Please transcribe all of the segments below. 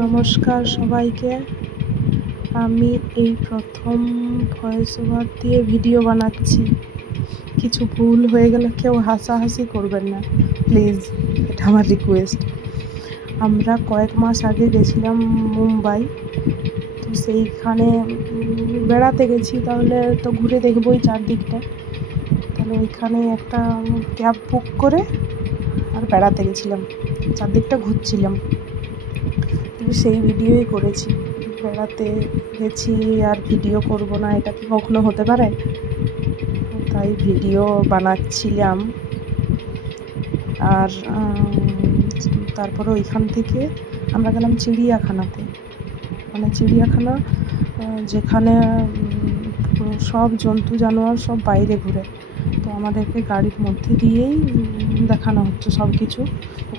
নমস্কার সবাইকে। আমি এই প্রথম ভয়েস ওভার দিয়ে ভিডিও বানাচ্ছি। কিছু ভুল হয়ে গেলে কেউ হাসাহাসি করবেন না প্লিজ, এটা আমার রিকোয়েস্ট। আমরা কয়েক মাস আগে গেছিলাম মুম্বাই, তো সেইখানে বেড়াতে গেছি, তাহলে তো ঘুরে দেখবই চারদিকটা। তাহলে ওইখানে একটা ক্যাব বুক করে আর বেড়াতে গেছিলাম, চারদিকটা ঘুরছিলাম। সেই ভিডিওই করেছি। বেড়াতে গেছি আর ভিডিও করব না, এটা কি কখনো হতে পারে? তাই ভিডিও বানাচ্ছিলাম। আর তারপরে ওইখান থেকে আমরা গেলাম চিড়িয়াখানাতে, মানে চিড়িয়াখানা যেখানে সব জন্তু জানোয়ার সব বাইরে ঘুরে, তো আমাদেরকে গাড়ির মধ্যে দিয়েই দেখানো হচ্ছে সব কিছু।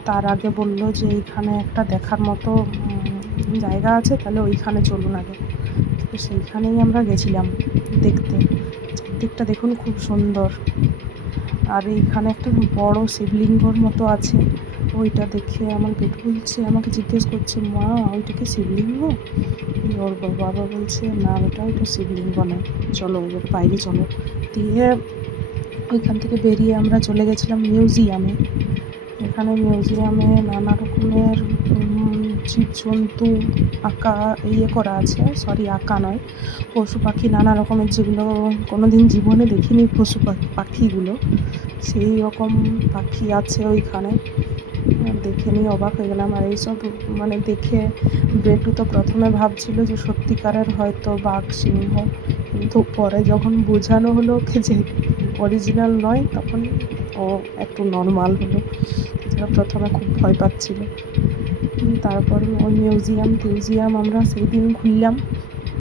তার আগে বললো যে এইখানে একটা দেখার মতো জায়গা আছে, তাহলে ওইখানে চলুন আগে। তো সেইখানেই আমরা গেছিলাম দেখতে। চারদিকটা দেখুন, খুব সুন্দর। আর এইখানে একটা বড় শিবলিঙ্গর মতো আছে, ওইটা দেখে আমার বেটু বলছে, আমাকে জিজ্ঞেস করছে, মা ওইটা কি শিবলিঙ্গ? ওর বাবা বলছে, না ওইটা শিবলিঙ্গ নয়, চলো এবার বাইরে চলো। দিয়ে ওইখান থেকে বেরিয়ে আমরা চলে গেছিলাম মিউজিয়ামে। এখানে মিউজিয়ামে নানা রকমের জীবজন্তু আঁকা করা আছে, আঁকা নয়, পশু পাখি নানা রকমের, যেগুলো কোনো দিন জীবনে দেখিনি পশু পাখিগুলো, সেই রকম পাখি আছে ওইখানে। দেখে নিয়ে অবাক হয়ে গেলাম। আর এইসব মানে দেখে বেটু তো প্রথমে ভাবছিল যে সত্যিকারের হয়তো বাঘ সিংহ, কিন্তু পরে যখন বোঝানো হলো ওকে যে অরিজিনাল নয়, তখন ও একটু নর্মাল হলো। প্রথমে খুব ভয় পাচ্ছিল। তারপর ওই মিউজিয়াম আমরা সেই দিন ঘুরলাম।